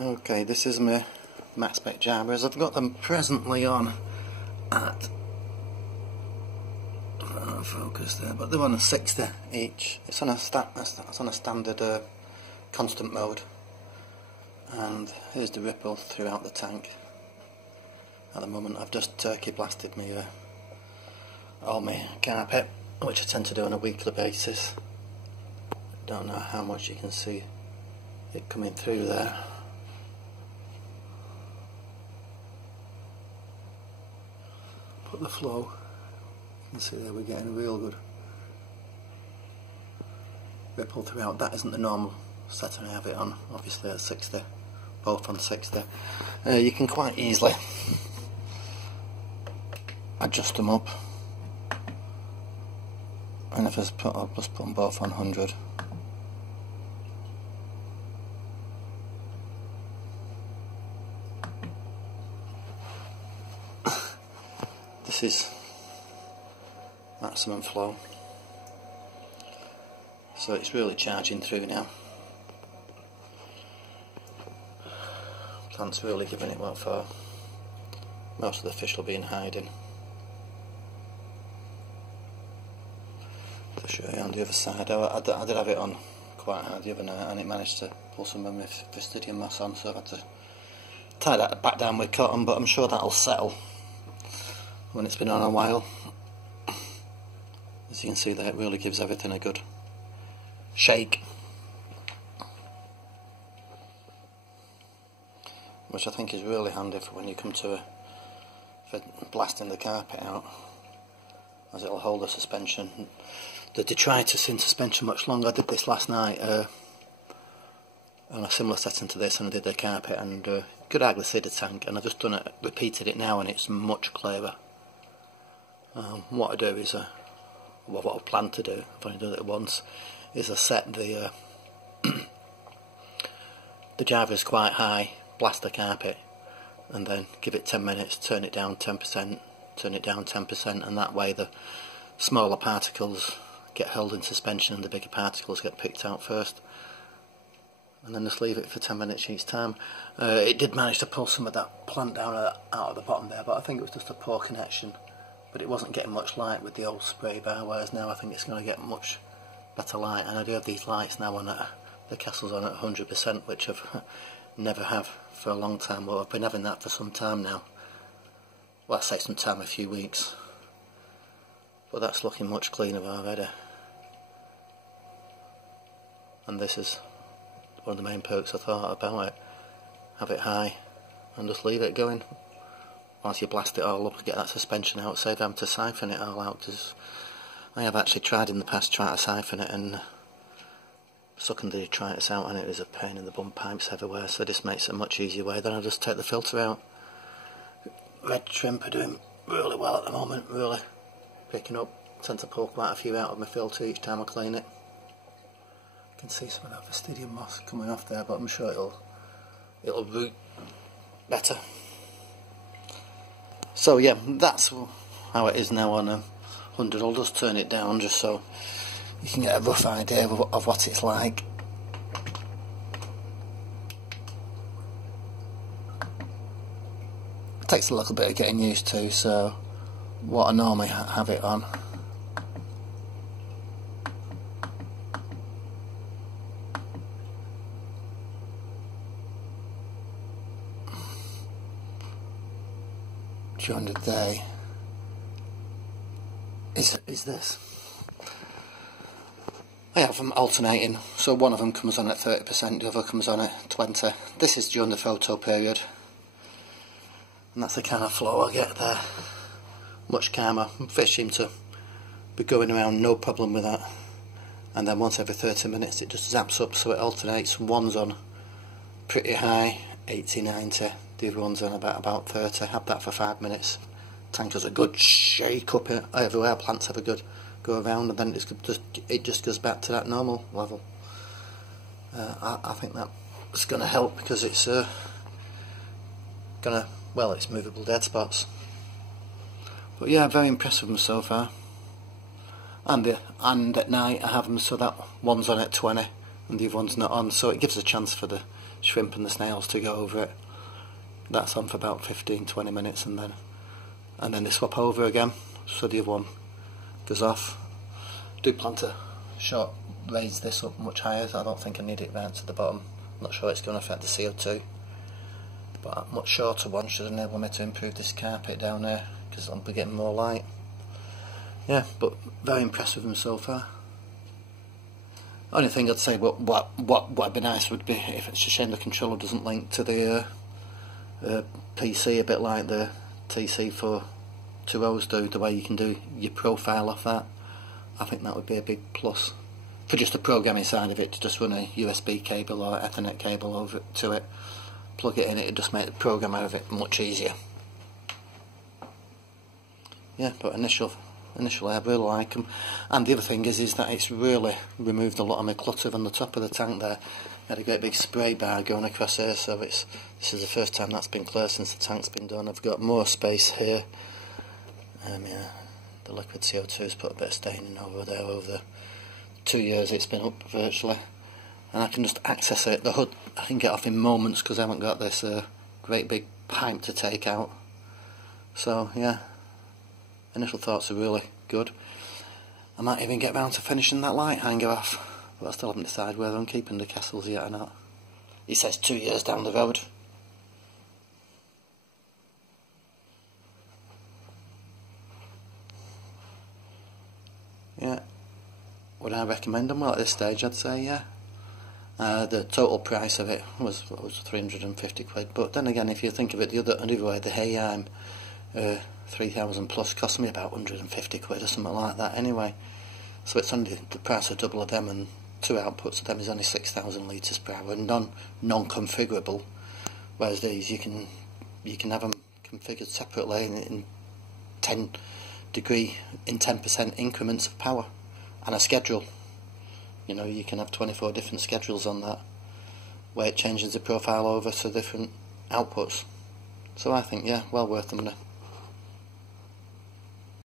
Okay, this is my Maxspect Gyres. I've got them presently on at focus there, but they're on a 60 each. It's on a standard constant mode, and here's the ripple throughout the tank. At the moment, I've just turkey blasted me all my carpet, which I tend to do on a weekly basis. Don't know how much you can see it coming through there. Put the flow, you can see there we're getting a real good ripple throughout. That isn't the normal setting I have it on, obviously at 60, both on 60. You can quite easily adjust them up, and if I just put them both on 100. This is maximum flow, so it's really charging through now. Plant's really giving it what for. Most of the fish will be in hiding. To show you on the other side, I did have it on quite hard the other night, and it managed to pull some of my Vestidium moss on, so I had to tie that back down with cotton, but I'm sure that'll settle when it's been on a while. As you can see there, it really gives everything a good shake, which I think is really handy for when you come to for blasting the carpet out, as it'll hold the suspension, the detritus in suspension much longer. I did this last night on a similar setting to this, and I did the carpet, and could hardly see the tank, and I've just repeated it now, and it's much clearer. What I do is, what I plan to do, I've only done it once, is I set the Gyres quite high, blast the carpet, and then give it 10 minutes, turn it down 10%, turn it down 10%, and that way the smaller particles get held in suspension and the bigger particles get picked out first. And then just leave it for 10 minutes each time. It did manage to pull some of that plant down out of the bottom there, but I think it was just a poor connection. But it wasn't getting much light with the old spray bar, whereas now I think it's going to get much better light. And I do have these lights now on the castle's on at 100%, which I've never have for a long time. Well, I've been having that for some time now. Well, I say some time, a few weeks. But that's looking much cleaner already. And this is one of the main perks I thought about it. Have it high and just leave it going. Once you blast it all up, get that suspension out, save them to siphon it all out. Cause I have actually tried in the past trying to siphon it and sucking the detritus out, and it is a pain in the bum, pipes everywhere, so this makes it a much easier way. Then I just take the filter out. Red shrimp are doing really well at the moment, really picking up. I tend to pull quite a few out of my filter each time I clean it. You can see some of that Vestidium moss coming off there, but I'm sure it'll root better. So yeah, that's how it is now on 100. I'll just turn it down just so you can get a rough idea of what it's like. It takes a little bit of getting used to, so what I normally have it on, during the day is this. I have them alternating, so one of them comes on at 30%, the other comes on at 20%. This is during the photo period, and that's the kind of flow I get there. Much calmer. Fish seem to be going around, no problem with that. And then once every 30 minutes it just zaps up, so it alternates. One's on pretty high, 80, 90. The other one's on about 30. Have that for 5 minutes. Tank has a good shake up everywhere. Plants have a good go around, and then it just goes back to that normal level. I think that's going to help, because it's it's movable dead spots. But yeah, very impressed with them so far. And at night I have them so that one's on at 20 and the other one's not on, so it gives a chance for the shrimp and the snails to go over it. That's on for about 15-20 minutes, and then they swap over again, so the other one goes off. Do plan to raise this up much higher. I don't think I need it right to the bottom. I'm not sure it's going to affect the CO2, but a much shorter one should enable me to improve this carpet down there, because I'll be getting more light. Yeah, but very impressed with them so far. Only thing I'd say, what would be nice would be if it's a shame the controller doesn't link to the PC, a bit like the TC420s do, the way you can do your profile off that. I think that would be a big plus for just the programming side of it, to just run a USB cable or Ethernet cable over to it, plug it in, it would just make the program out of it much easier. Yeah, but initially I really like them, and the other thing is that it's really removed a lot of my clutter on the top of the tank there. I had a great big spray bar going across here, so this is the first time that's been clear since the tank's been done. I've got more space here. Yeah, the liquid CO2 has put a bit of staining over there over the 2 years it's been up virtually, and I can just access it. The hood I can get off in moments because I haven't got this great big pipe to take out. So yeah, initial thoughts are really good. I might even get round to finishing that light hanger off, but I still haven't decided whether I'm keeping the castles yet or not. He says 2 years down the road. Yeah, would I recommend them? Well, at this stage I'd say yeah. The total price of it was 350 quid, but then again, if you think of it the other way, the Hayheim 3000 plus cost me about 150 quid or something like that anyway, so it's only the price of double of them, and 2 outputs of them is only 6,000 litres per hour, non-configurable, whereas these you can have them configured separately in 10% increments of power, and a schedule. You know, you can have 24 different schedules on that, where it changes the profile over to different outputs. So I think, yeah, well worth them.